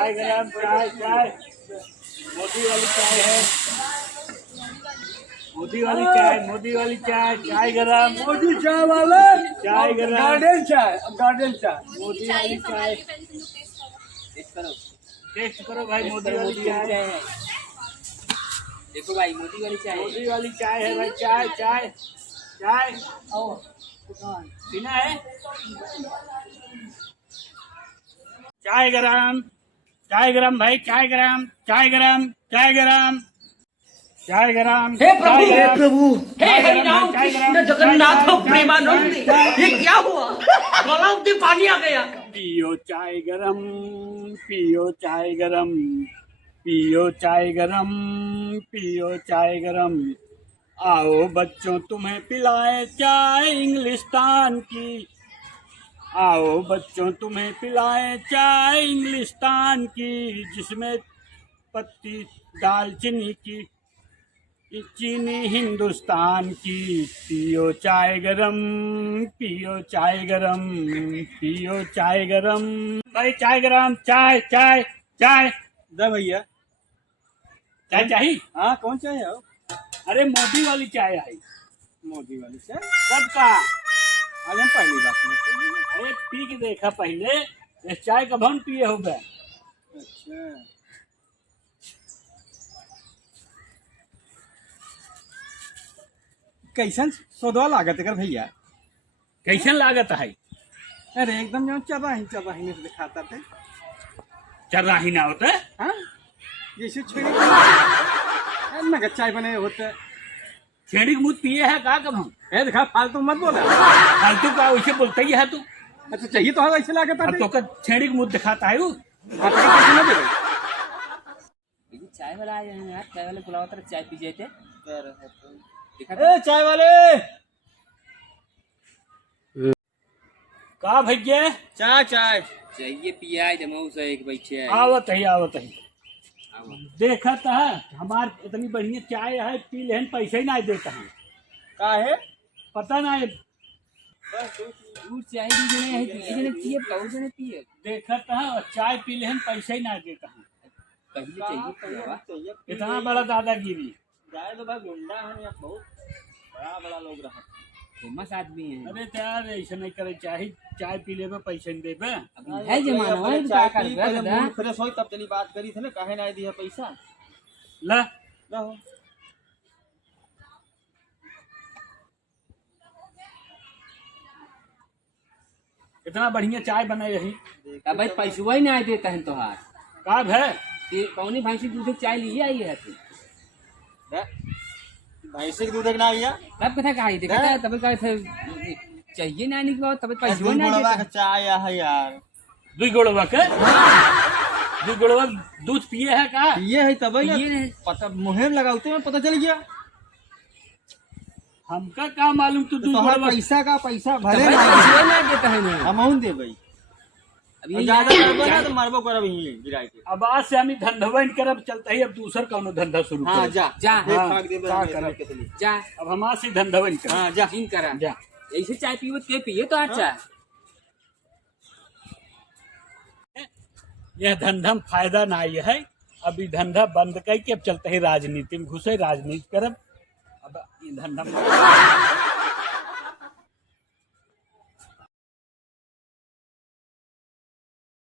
चाय गरम, चाय चाय मोदी वाली चाय है, मोदी वाली चाय, मोदी वाली चाय, चाय गरम, मोदी चाय वाले चाय गरम, गार्डन चाय, गार्डन चाय, मोदी वाली चाय। टेस्ट करो भाई, मोदी वाली चाय। देखो भाई मोदी वाली चाय, मोदी वाली चाय है भाई, चाय चाय चाय पीना है। चाय गरम, चाय गरम भाई, चाय गरम, चाय गरम, चाय गरम, चाय गरम। हे प्रभु, हे प्रभु, हे हरिनाम कृष्ण जगन्नाथ प्रेमानंद, ये क्या हुआ? गलाव में पानी आ गया। पियो चाय गरम, पियो चाय गरम, पियो चाय गरम, पियो चाय गरम। आओ बच्चों तुम्हें पिलाए चाय इंग्लिस्तान की, आओ बच्चों तुम्हें पिलाए चाय इंग्लिस्तान की, जिसमें पत्ती दालचीनी की, चीनी हिंदुस्तान की। पियो चाय गरम, पियो चाय गरम, पियो चाय गरम भाई, चाय गरम, चाय चाय चाय। दे भैया चाय चाहिए? हाँ कौन चाहिए हो? अरे मोदी वाली चाय आई। मोदी वाली चाय कब का? आज हम पहली बात में। अरे पी के देखा पहले, इस चाय कब हम पिए हो गए? अच्छा कैसन सोदवा लागत है भैया? कैसन लागत है? अरे एकदम जो चबाही में दिखाता थे। चल रहा ही ना होता है? हाँ जैसे छेड़ी मगर चाय बने होते। छेड़ी के मुँह पिए है का कब हम? ए देखा फालतू मत बोला। फालतू का वैसे बोलता ही है तू। अच्छा चाहिए तो ऐसे लागत अब तो का छेड़ी के मुँह दिखाता है वो। हाँ तो कैसे ना देवे? चाय वाला आए हैं यार, चाय वाले बुलाओ तर चाय पी जाते। ए चाय वाले, का भैया? चाय चाय चाहिए पिया जमाऊ से एक बैठे आवत है, आवत है। देखा था हमार इतनी बढ़िया चाय है, पी लेन पैसे ही नहीं देता है। का है पता नहीं। दूध चाय भी पिए बहुत जने पिए। देखा था चाय पी लेन पैसे ही नहीं देता है। पहले चाहिए इतना बड़ा दादागिरी। जाए तो भाई गुंडा है या बहुत बड़ा लोग रहा, फेमस आदमी है। अरे यार ऐसा नहीं करे, चाहे चाय पी ले पैसे नहीं देबे। अभी है जमाना है क्या कर फ्रेश होई तब चली बात करी थे ना, काहे नहीं दिया पैसा ला ना हो। इतना बढ़िया चाय बनाई रही। अब भाई पैसा ही नहीं देता है तोहार का है? ये कौनी भैंसी दूध चाय लिए आई है तू? भैंसे के दूध ना आइया तब कथा कहा देखा था तब कहा थे चाहिए ना नहीं के तब पैसा दूध नहीं गोड़वा देता। का चाय है यार। दू गोड़वा के दू गोड़वा दूध पिए है का? ये है तब ये ना पता मुहिम लगाते में पता चल गया। हमका का मालूम तू दूध तोहर गोड़वा? पैसा का पैसा तब भरे पैसा नहीं देता है ना। अमाउंट दे भाई। अब ये ज्यादा करबो ना तो मारबो करब ही गिराई के। अब आज से हम धंधवा करब चलता ही, अब दूसर कौनो धंधा शुरू हाँ कर। जा जा हाँ, भाग दे क्या करब? जा अब हम आज से धंधवा कर। हाँ जा जिन करा जा ऐसे चाय पीवो के पिए तो अच्छा। यह धंधा में फायदा नहीं है। अभी धंधा बंद करके अब चलते ही राजनीति में घुसे, राजनीति करब। अब ये धंधा